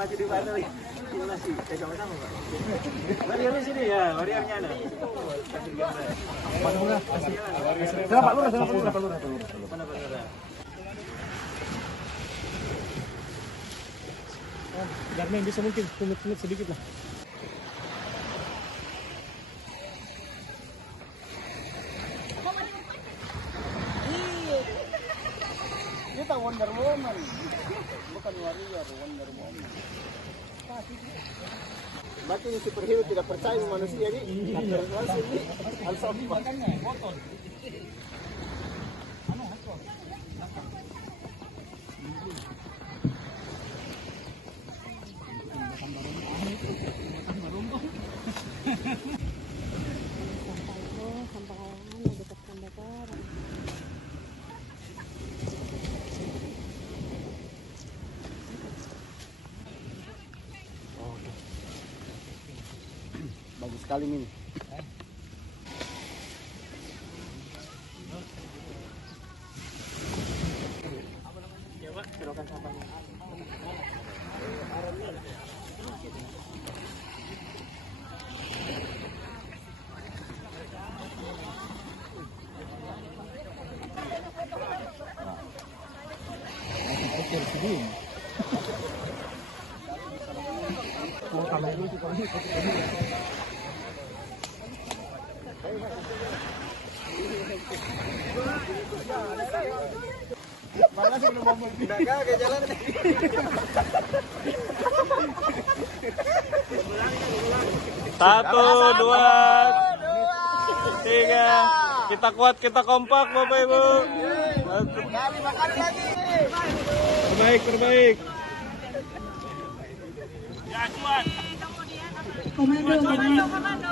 Masih di mana nih? Simulasi. Sama-sama, Pak. Warriornya sini ya, warriornya ada. Pak Lurah. Pak Lurah. Mana Pak Lurah? Garmen bisa mungkin tumit-tumit sedikit lah. Kita Wonder Woman, bukan warrior, Wonder Woman. Berarti superhero tidak percaya manusia ini. Harus makanya motor. Bagus sekali ini. Ya Pak, serokan sampahnya. Mana sih belum mau pindah ke jalan nih. Satu, dua, tiga. Kita kuat, kita kompak, Bapak Ibu. Kali lagi. Terbaik. Komando.